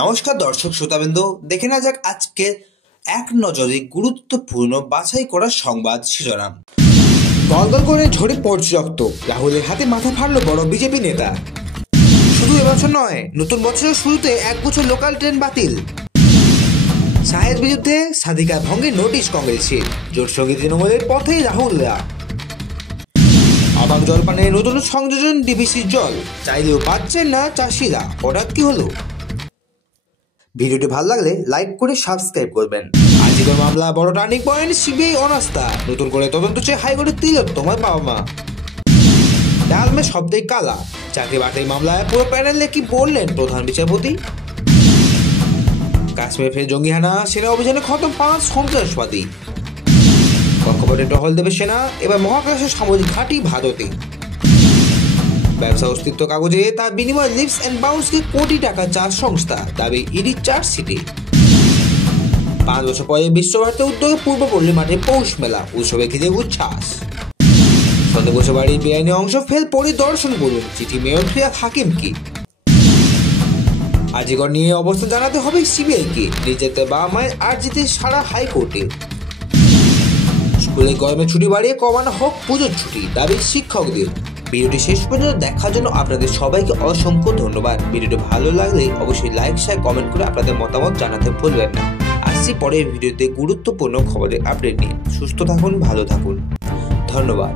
নমস্কার দর্শক শ্রোতাবৃন্দ, দেখে না যাক আজকে এক নজরে গুরুত্বপূর্ণ বাছাই করা সংবাদ শিরোনাম। গলগল করে ঝরে পড়ছে রক্ত, রাহুলের হাতে মাথা ফাড়ল বড় বিজেপি নেতা। শুধু এবছর নয়, নতুন বছরের শুরুতে 1 বছর লোকাল ট্রেন বাতিল। শাহের বিরুদ্ধে স্বাধিকার ভঙ্গের নোটিশ কংগ্রেসের, জোট সঙ্গী তৃণমূলের পথেই রাহুলরা। অবাক জলপানে নতুন সংযোজন ডিভিসির জল, চাইলেও পাচ্ছেন না চাষিরা, হঠাৎ কি হলো? ভিডিওটি ভালো লাগলে লাইক করে সাবস্ক্রাইব করবেন। আজকের মামলা বড় টার্নিং পয়েন্ট, সিবিআই অনাস্থা, নতুন করে তদন্ত চেয়ে হাইকোর্টে তিলোত্তমার বাবা মা। ডালমে শব্দেই কালা, চাকরি বাতিল মামলায় পুরো প্যানেলে কি বললেন প্রধান বিচারপতি? কাশ্মীরে ফের জঙ্গি হানা, সেনা অভিযানে খতম 5 সন্ত্রাসবাদী। কক্ষপথে টহল দেবে সেনা, এবার মহাকাশের সামরিক ঘাঁটি ভারতে। ব্যবসা অস্তিত্ব কাগজে, তার বিনিময়ে লিভস অ্যান্ড বাউন্সকে কোটি টাকা চার্জ সংস্থা, দাবি ইডি চার্জশিটে। 5 বছর পরে বিশ্বভারতীর উদ্যোগে পূর্ব পল্লী মাঠে পৌষ মেলা, উৎসবে ঘিরে উচ্ছ্বাস। সন্দেহ বসে বাড়ির বেআইনি অংশ ফের পরিদর্শন করুন, চিঠি মেয়র ফিরাদ হাকিমকে। আজিগর নিয়ে অবস্থান জানাতে হবে সিবিআইকে, নিজেদের বাবা মায়ের আর্জিতে সারা হাইকোর্টে। স্কুলে গরমের ছুটি বাড়িয়ে কমানো হোক পুজোর ছুটি, দাবি শিক্ষকদের। ভিডিওটি শেষ পর্যন্ত দেখার জন্য আপনাদের সবাইকে অসংখ্য ধন্যবাদ। ভিডিওটি ভালো লাগলে অবশ্যই লাইক, শেয়ার, কমেন্ট করে আপনাদের মতামত জানাতে ভুলবেন না। আসছি পরের ভিডিওতে গুরুত্বপূর্ণ খবরের আপডেট নিয়ে। সুস্থ থাকুন, ভালো থাকুন, ধন্যবাদ।